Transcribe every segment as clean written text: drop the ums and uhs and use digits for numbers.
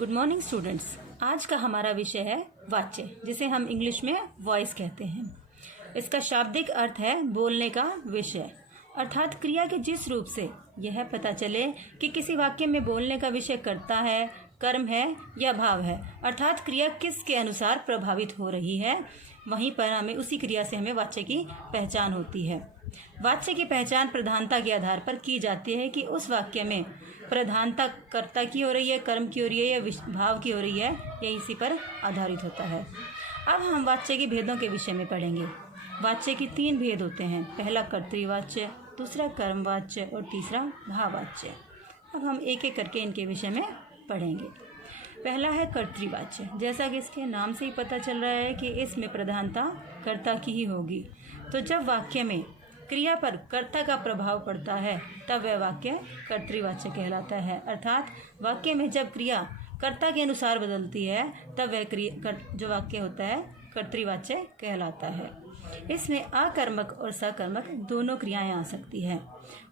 Good morning students. आज का हमारा विषय है वाच्य, जिसे हम इंग्लिश में वॉइस कहते हैं। इसका शाब्दिक अर्थ है बोलने का विषय, अर्थात क्रिया के जिस रूप से यह पता चले कि किसी वाक्य में बोलने का विषय कर्ता है, कर्म है या भाव है, अर्थात क्रिया किसके अनुसार प्रभावित हो रही है, वहीं पर हमें उसी क्रिया से हमें वाच्य की पहचान होती है। वाच्य की पहचान प्रधानता के आधार पर की जाती है कि उस वाक्य में प्रधानता कर्ता की हो रही है, कर्म की हो रही है या भाव की हो रही है, यह इसी पर आधारित होता है। अब हम वाच्य के भेदों के विषय में पढ़ेंगे। वाच्य के 3 भेद होते हैं, पहला कर्तृवाच्य, दूसरा कर्मवाच्य और तीसरा भाववाच्य। अब हम एक एक करके इनके विषय में पढ़ेंगे। पहला है कर्तृवाच्य। जैसा कि इसके नाम से ही पता चल रहा है कि इसमें प्रधानता कर्ता की ही होगी। तो जब वाक्य में क्रिया पर कर्ता का प्रभाव पड़ता है तब वह वाक्य कर्तृवाच्य कहलाता है, अर्थात वाक्य में जब क्रिया कर्ता के अनुसार बदलती है तब वह जो वाक्य होता है कर्तृवाच्य कहलाता है। इसमें अकर्मक और सकर्मक दोनों क्रियाएं आ सकती हैं।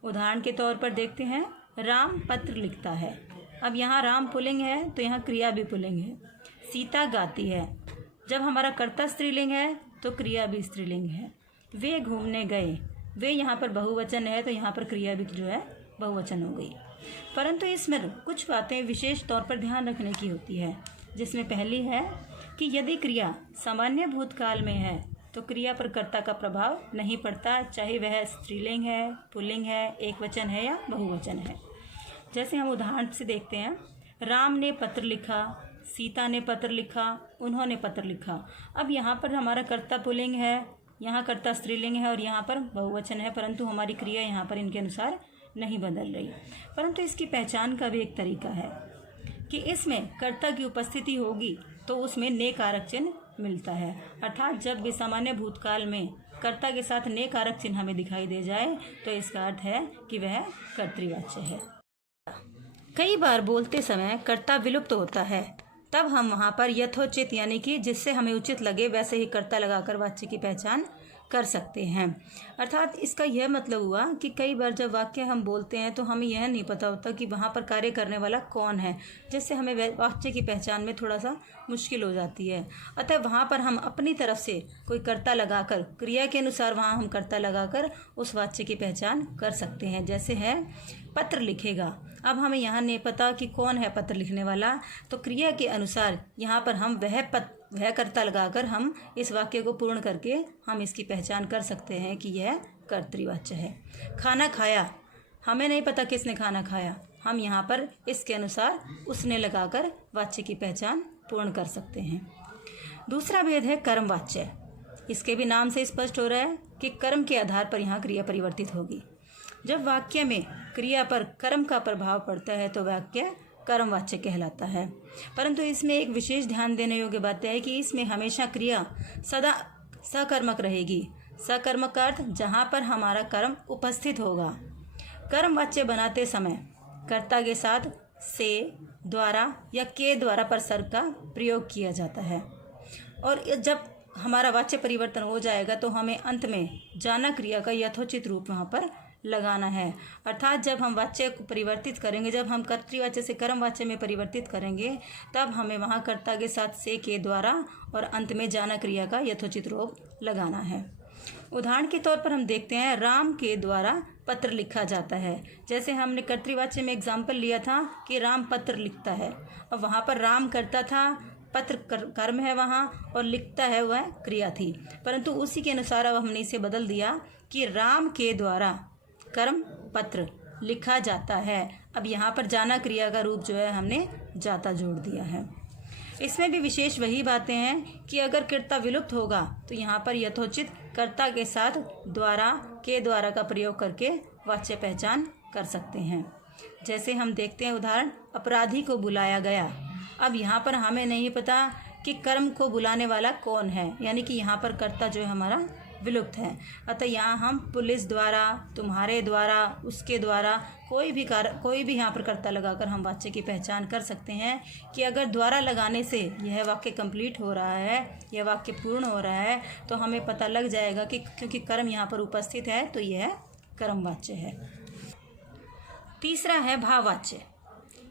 उदाहरण के तौर पर देखते हैं, राम पत्र लिखता है। अब यहाँ राम पुल्लिंग है तो यहाँ क्रिया भी पुल्लिंग है। सीता गाती है, जब हमारा कर्ता स्त्रीलिंग है तो क्रिया भी स्त्रीलिंग है। वे घूमने गए, वे यहाँ पर बहुवचन है तो यहाँ पर क्रिया भी जो है बहुवचन हो गई। परंतु इसमें कुछ बातें विशेष तौर पर ध्यान रखने की होती है, जिसमें पहली है कि यदि क्रिया सामान्य भूतकाल में है तो क्रिया पर कर्ता का प्रभाव नहीं पड़ता, चाहे वह स्त्रीलिंग है, पुल्लिंग है, एकवचन है या बहुवचन है। जैसे हम उदाहरण से देखते हैं, राम ने पत्र लिखा, सीता ने पत्र लिखा, उन्होंने पत्र लिखा। अब यहाँ पर हमारा कर्ता पुल्लिंग है, यहाँ कर्ता स्त्रीलिंग है और यहाँ पर बहुवचन है, परंतु हमारी क्रिया यहाँ पर इनके अनुसार नहीं बदल रही। परंतु इसकी पहचान का भी एक तरीका है कि इसमें कर्ता की उपस्थिति होगी तो उसमें ने कारक चिन्ह मिलता है, अर्थात जब भी सामान्य भूतकाल में कर्ता के साथ ने कारक चिन्ह हमें दिखाई दे जाए तो इसका अर्थ है कि वह कर्तृवाच्य है। कई बार बोलते समय कर्ता विलुप्त होता है, तब हम वहाँ पर यथोचित यानी कि जिससे हमें उचित लगे वैसे ही कर्ता लगाकर वाच्य की पहचान कर सकते हैं। अर्थात इसका यह मतलब हुआ कि कई बार जब वाक्य हम बोलते हैं तो हमें यह नहीं पता होता कि वहाँ पर कार्य करने वाला कौन है, जिससे हमें वाच्य की पहचान में थोड़ा सा मुश्किल हो जाती है। अतः वहाँ पर हम अपनी तरफ से कोई कर्ता लगाकर, क्रिया के अनुसार वहाँ हम कर्ता लगाकर उस वाच्य की पहचान कर सकते हैं। जैसे है पत्र लिखेगा, अब हमें यहाँ नहीं पता कि कौन है पत्र लिखने वाला, तो क्रिया के अनुसार यहाँ पर हम वह कर्ता लगाकर हम इस वाक्य को पूर्ण करके हम इसकी पहचान कर सकते हैं कि यह कर्तृवाच्य है। खाना खाया, हमें नहीं पता किसने खाना खाया, हम यहाँ पर इसके अनुसार उसने लगाकर वाच्य की पहचान पूर्ण कर सकते हैं। दूसरा भेद है कर्मवाच्य। इसके भी नाम से स्पष्ट हो रहा है कि कर्म के आधार पर यहाँ क्रिया परिवर्तित होगी। जब वाक्य में क्रिया पर कर्म का प्रभाव पड़ता है तो वाक्य कर्मवाच्य कहलाता है। परंतु इसमें एक विशेष ध्यान देने योग्य बात है कि इसमें हमेशा क्रिया सदा सकर्मक रहेगी। सकर्मक का अर्थ जहाँ पर हमारा कर्म उपस्थित होगा। कर्मवाच्य बनाते समय कर्ता के साथ से, द्वारा या के द्वारा परसर्ग का प्रयोग किया जाता है, और जब हमारा वाच्य परिवर्तन हो जाएगा तो हमें अंत में जाना क्रिया का यथोचित रूप वहाँ पर लगाना है। अर्थात जब हम वाच्य को परिवर्तित करेंगे, जब हम कर्तृवाच्य से कर्मवाच्य में परिवर्तित करेंगे, तब हमें वहाँ कर्ता के साथ से, के द्वारा और अंत में जाना क्रिया का यथोचित रूप लगाना है। उदाहरण के तौर पर हम देखते हैं, राम के द्वारा पत्र लिखा जाता है। जैसे हमने कर्तृवाच्य में एग्जाम्पल लिया था कि राम पत्र लिखता है, अब वहाँ पर राम करता था, पत्र कर्म है वहाँ, और लिखता है वह क्रिया थी। परंतु उसी के अनुसार अब हमने इसे बदल दिया कि राम के द्वारा कर्म पत्र लिखा जाता है। अब यहाँ पर जाना क्रिया का रूप जो है हमने जाता जोड़ दिया है। इसमें भी विशेष वही बातें हैं कि अगर कर्ता विलुप्त होगा तो यहाँ पर यथोचित कर्ता के साथ द्वारा, के द्वारा का प्रयोग करके वाच्य पहचान कर सकते हैं। जैसे हम देखते हैं उदाहरण, अपराधी को बुलाया गया। अब यहाँ पर हमें नहीं पता कि कर्म को बुलाने वाला कौन है, यानी कि यहाँ पर कर्ता जो है हमारा विलुप्त है। अतः यहाँ हम पुलिस द्वारा, तुम्हारे द्वारा, उसके द्वारा कोई भी यहाँ पर कर्ता लगाकर हम वाच्य की पहचान कर सकते हैं कि अगर द्वारा लगाने से यह वाक्य कंप्लीट हो रहा है, यह वाक्य पूर्ण हो रहा है, तो हमें पता लग जाएगा कि क्योंकि कर्म यहाँ पर उपस्थित है तो यह कर्मवाच्य है। तीसरा है भाववाच्य।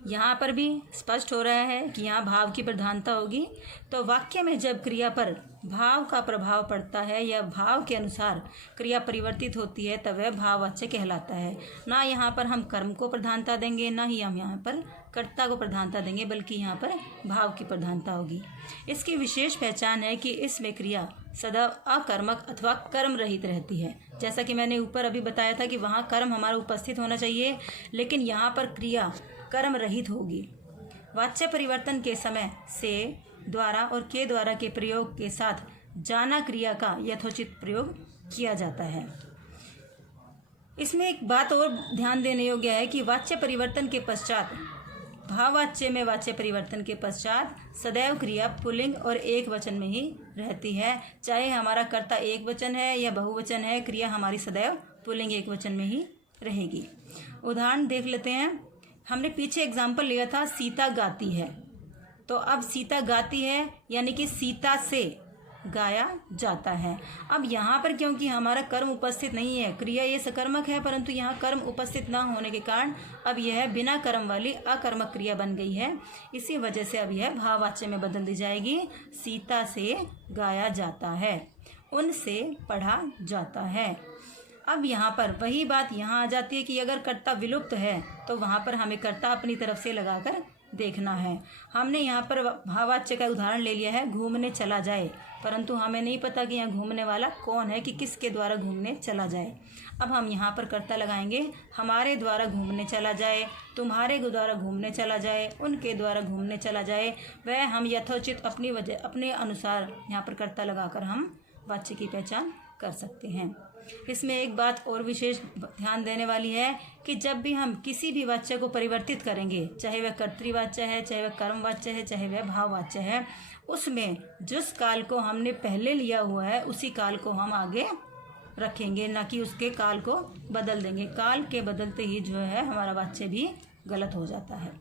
यहाँ पर भी स्पष्ट हो रहा है कि यहाँ भाव की प्रधानता होगी। तो वाक्य में जब क्रिया पर भाव का प्रभाव पड़ता है या भाव के अनुसार क्रिया परिवर्तित होती है तब वह भाववाच्य कहलाता है। ना यहाँ पर हम कर्म को प्रधानता देंगे, ना ही हम यहाँ पर कर्ता को प्रधानता देंगे, बल्कि यहाँ पर भाव की प्रधानता होगी। इसकी विशेष पहचान है कि इसमें क्रिया सदा अकर्मक अथवा कर्म रहित रहती है। जैसा कि मैंने ऊपर अभी बताया था कि वहाँ कर्म हमारा उपस्थित होना चाहिए, लेकिन यहाँ पर क्रिया कर्म रहित होगी। वाच्य परिवर्तन के समय से, द्वारा और के द्वारा के प्रयोग के साथ जाना क्रिया का यथोचित प्रयोग किया जाता है। इसमें एक बात और ध्यान देने योग्य है कि वाच्य परिवर्तन के पश्चात, भाववाच्य में वाच्य परिवर्तन के पश्चात सदैव क्रिया पुल्लिंग और एक वचन में ही रहती है। चाहे हमारा कर्ता एक वचन है या बहुवचन है, क्रिया हमारी सदैव पुल्लिंग एक वचन में ही रहेगी। उदाहरण देख लेते हैं। हमने पीछे एग्जाम्पल लिया था सीता गाती है, तो अब सीता गाती है यानी कि सीता से गाया जाता है। अब यहाँ पर क्योंकि हमारा कर्म उपस्थित नहीं है, क्रिया ये सकर्मक है, परंतु यहाँ कर्म उपस्थित ना होने के कारण अब यह बिना कर्म वाली अकर्मक क्रिया बन गई है। इसी वजह से अब यह भाववाच्य में बदल दी जाएगी। सीता से गाया जाता है, उनसे पढ़ा जाता है। अब यहाँ पर वही बात यहाँ आ जाती है कि अगर कर्ता विलुप्त है तो वहाँ पर हमें कर्ता अपनी तरफ से लगाकर देखना है। हमने यहाँ पर भाववाच्य का उदाहरण ले लिया है, घूमने चला जाए, परंतु हमें नहीं पता कि यहाँ घूमने वाला कौन है, कि किसके द्वारा घूमने चला जाए। अब हम यहाँ पर कर्ता लगाएंगे, हमारे द्वारा घूमने चला जाए, तुम्हारे द्वारा घूमने चला जाए, उनके द्वारा घूमने चला जाए। वह हम यथोचित अपने अनुसार यहाँ पर कर्ता लगाकर हम वाच्य की पहचान कर सकते हैं। इसमें एक बात और विशेष ध्यान देने वाली है कि जब भी हम किसी भी वाच्य को परिवर्तित करेंगे, चाहे वह कर्तृवाच्य है, चाहे वह कर्मवाच्य है, चाहे वह भाववाच्य है, उसमें जिस काल को हमने पहले लिया हुआ है उसी काल को हम आगे रखेंगे, ना कि उसके काल को बदल देंगे। काल के बदलते ही जो है हमारा वाच्य भी गलत हो जाता है।